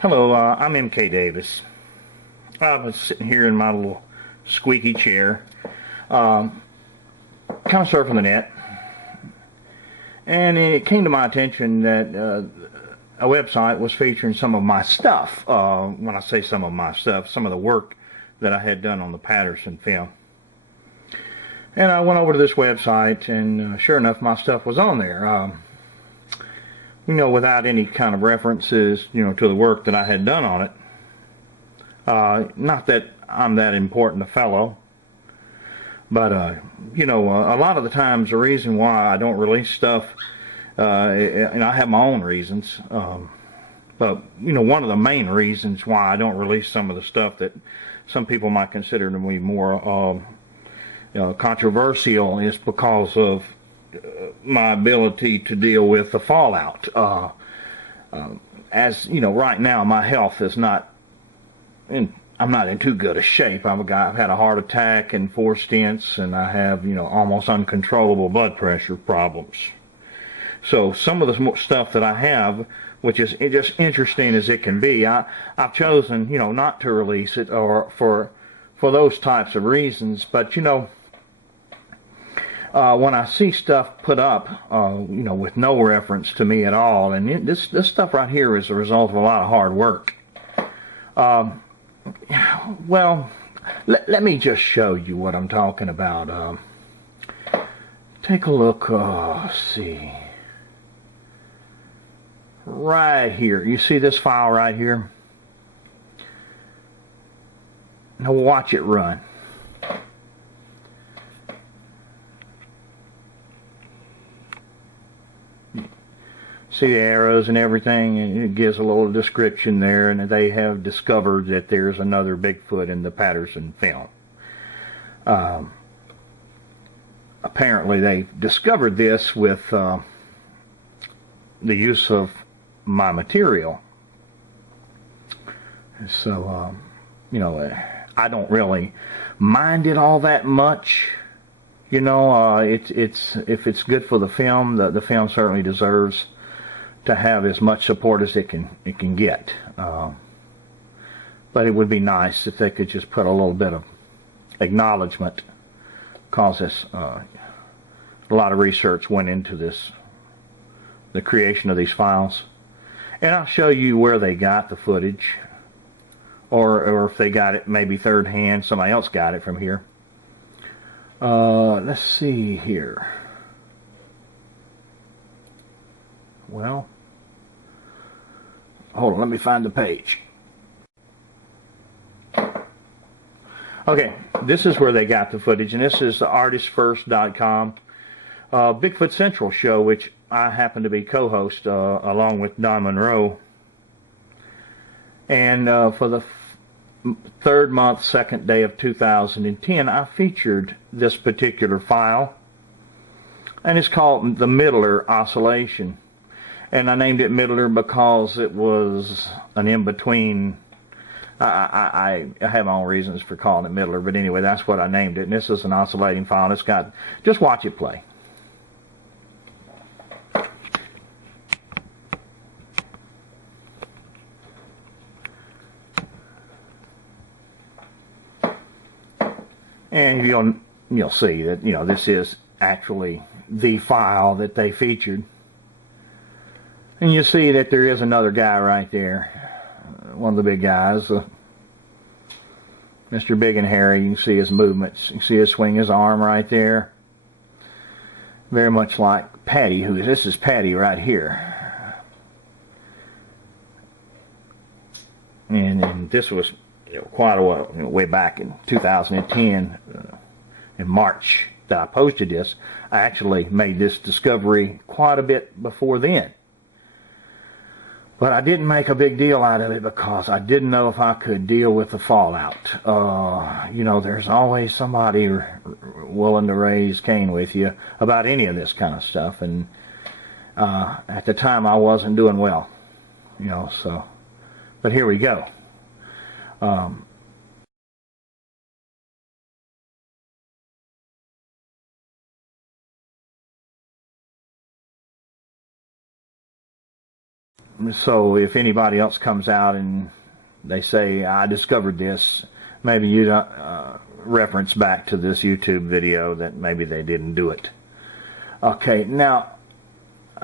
Hello, I'm M.K.Davis. I was sitting here in my little squeaky chair, kind of surfing the net, and it came to my attention that a website was featuring some of my stuff. When I say some of my stuff, some of the work that I had done on the Patterson film. And I went over to this website, and sure enough, my stuff was on there. Without any kind of references, to the work that I had done on it. Not that I'm that important a fellow, but, a lot of the times the reason why I don't release stuff, and I have my own reasons, but, one of the main reasons why I don't release some of the stuff that some people might consider to be more controversial is because of my ability to deal with the fallout. As you know, right now my health is not I'm not in too good a shape. I've had a heart attack and 4 stents, and I have almost uncontrollable blood pressure problems. So some of the stuff that I have, which is just interesting as it can be, I've chosen not to release it or for those types of reasons. But when I see stuff put up, with no reference to me at all, and this stuff right here is a result of a lot of hard work. Well, let me just show you what I'm talking about. Take a look. Let's see. Right here. You see this file right here? Now watch it run. See the arrows and everything, and it gives a little description there, and they have discovered that there's another Bigfoot in the Patterson film. Apparently they discovered this with the use of my material. So, I don't really mind it all that much. It's if it's good for the film, the film certainly deserves to have as much support as it can get. But it would be nice if they could just put a little bit of acknowledgement, because this a lot of research went into the creation of these files. And I'll show you where they got the footage, or if they got it maybe third hand, somebody else got it from here. Let's see here. Well, hold on, let me find the page. Okay, this is where they got the footage, and this is the artistfirst.com Bigfoot Central show, which I happen to be co-host along with Don Monroe. And for the third month, second day of 2010, I featured this particular file, and it's called the Midler Oscillation. And I named it Midler because it was an in-between. I have my own reasons for calling it Midler, but anyway, that's what I named it. And this is an oscillating file. It's got, just watch it play. And you'll see that this is actually the file that they featured. And you see that there is another guy right there, one of the big guys, Mr. Big and Hairy. You can see his movements. You can see his swing his arm right there. Very much like Patty, this is Patty right here. And this was quite a while, way back in 2010, in March that I posted this. I actually made this discovery quite a bit before then. But I didn't make a big deal out of it because I didn't know if I could deal with the fallout. There's always somebody willing to raise Cain with you about any of this kind of stuff. And at the time I wasn't doing well, so. But here we go. So if anybody else comes out and they say, I discovered this, maybe you reference back to this YouTube video that maybe they didn't do it. Okay, now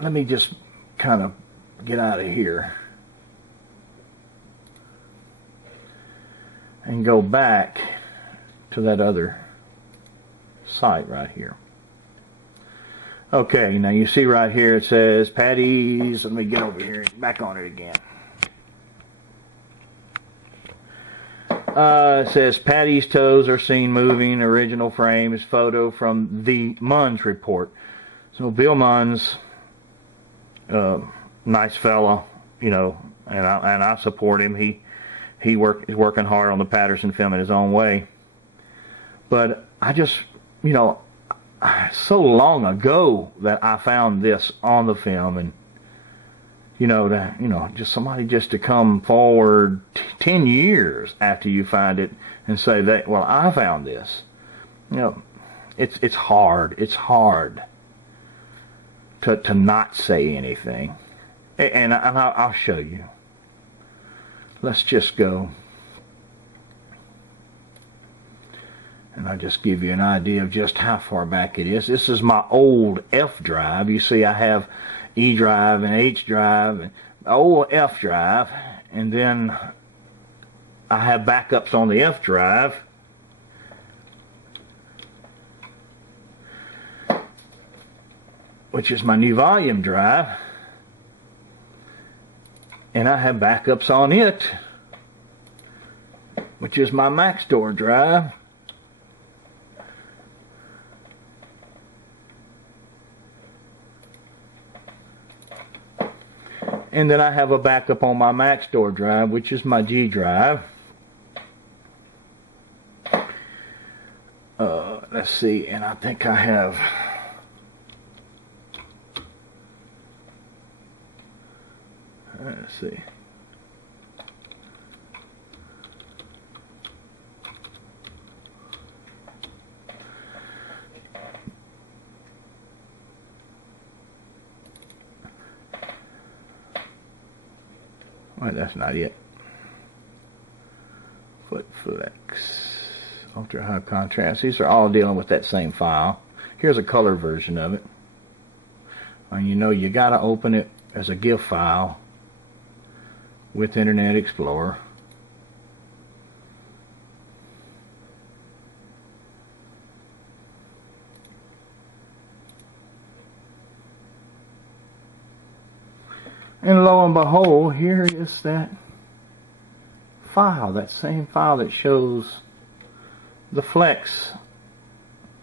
let me just kind of get out of here and go back to that other site right here. Okay, now you see right here it says Patties. Let me get over here, back on it again. It says Patties' toes are seen moving. Original frame is photo from the Munns report. So Bill Munns, nice fella, you know, and I support him. He's working hard on the Patterson film in his own way. But I just, you know, so long ago that I found this on the film, and just somebody just to come forward 10 years after you find it and say that, well, I found this. You know, it's hard. It's hard to not say anything, and I'll show you. Let's just go, and I'll just give you an idea of just how far back it is. This is my old F drive. You see, I have E drive and H drive and old F drive, and then I have backups on the F drive, which is my new volume drive, and I have backups on it, which is my Maxtor drive. And then I have a backup on my Maxtor drive, which is my G drive. Let's see, and I think I have... Let's see. Well, that's not it. Foot flex, ultra high contrast. These are all dealing with that same file. Here's a color version of it. And you know you gotta open it as a GIF file with Internet Explorer. And lo and behold, here is that file, that same file that shows the flex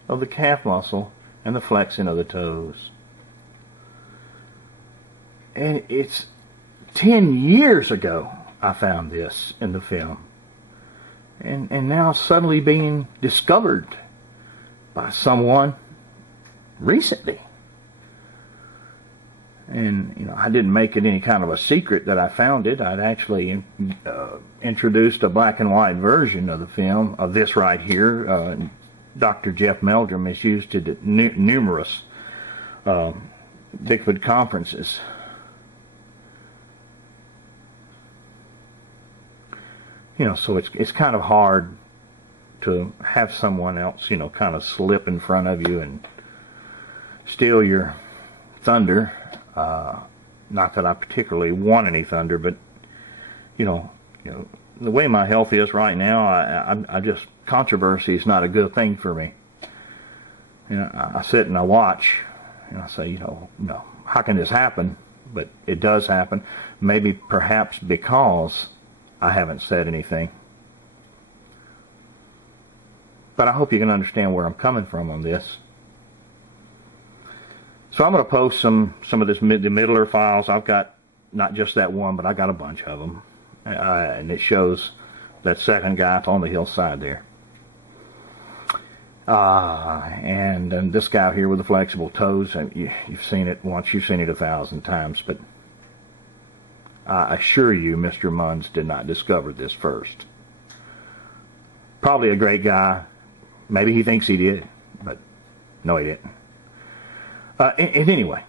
of the calf muscle and the flexing of the toes. And it's 10 years ago I found this in the film. And now suddenly being discovered by someone recently. And, you know, I didn't make it any kind of a secret that I found it. I'd actually introduced a black and white version of the film, of this right here. Dr. Jeff Meldrum has used it at numerous Bigfoot conferences. You know, so it's kind of hard to have someone else, you know, kind of slip in front of you and steal your thunder. Not that I particularly want any thunder, but you know, the way my health is right now, I just, controversy is not a good thing for me. You know, I sit and I watch, and I say, no, how can this happen? But it does happen. Maybe, perhaps, because I haven't said anything. But I hope you can understand where I'm coming from on this. So I'm going to post some of the Midler Files. I've got not just that one, but I got a bunch of them. And it shows that second guy on the hillside there. And this guy here with the flexible toes, you've seen it once, you've seen it 1,000 times, but I assure you Mr. Munns did not discover this first. Probably a great guy. Maybe he thinks he did, but no, he didn't. And anyway,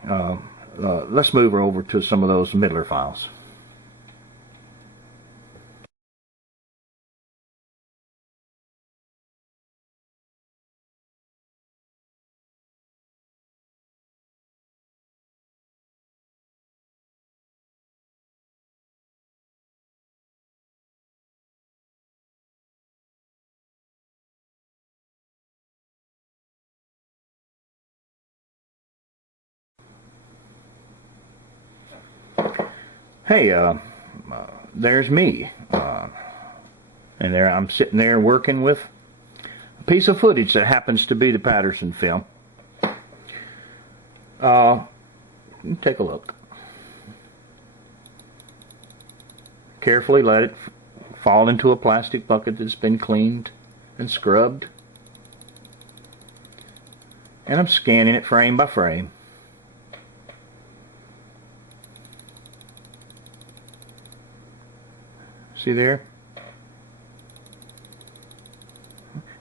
let's move over to some of those Midler Files. Hey, there's me. And there I'm sitting there working with a piece of footage that happens to be the Patterson film. Take a look. Carefully let it fall into a plastic bucket that's been cleaned and scrubbed. And I'm scanning it frame by frame. See there?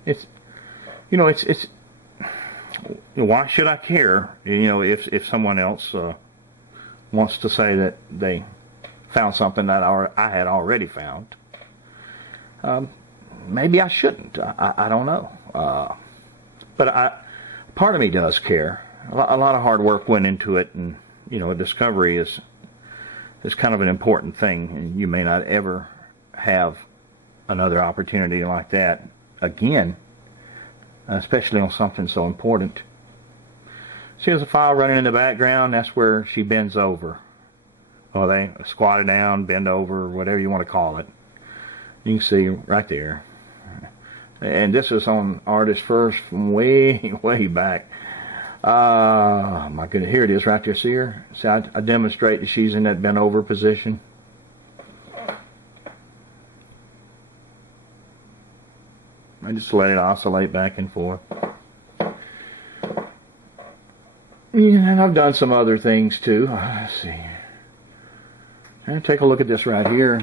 It's, you know, it's why should I care, you know, if someone else wants to say that they found something that I had already found. Maybe I shouldn't. I don't know. But part of me does care. A lot of hard work went into it, and you know, a discovery is kind of an important thing, and you may not ever have another opportunity like that again, especially on something so important. See, there's a file running in the background. That's where she bends over. Well, they squatted down, bend over, whatever you want to call it. You can see right there. And this is on Artist First from way, way back. My goodness, here it is right there. See her? See, I demonstrate that she's in that bent over position. I just let it oscillate back and forth. Yeah, and I've done some other things too. Let's see. And take a look at this right here.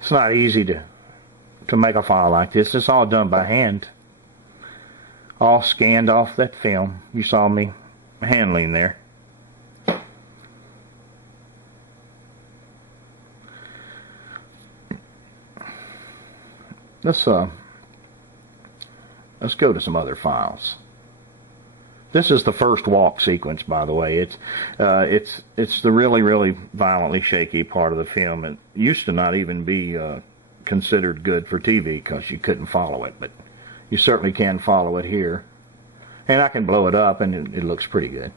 It's not easy to make a file like this. It's all done by hand. All scanned off that film. You saw me handling there. Let's go to some other files. This is the first walk sequence, by the way. It's the really violently shaky part of the film. It used to not even be considered good for TV because you couldn't follow it, but you certainly can follow it here. And I can blow it up, and it looks pretty good.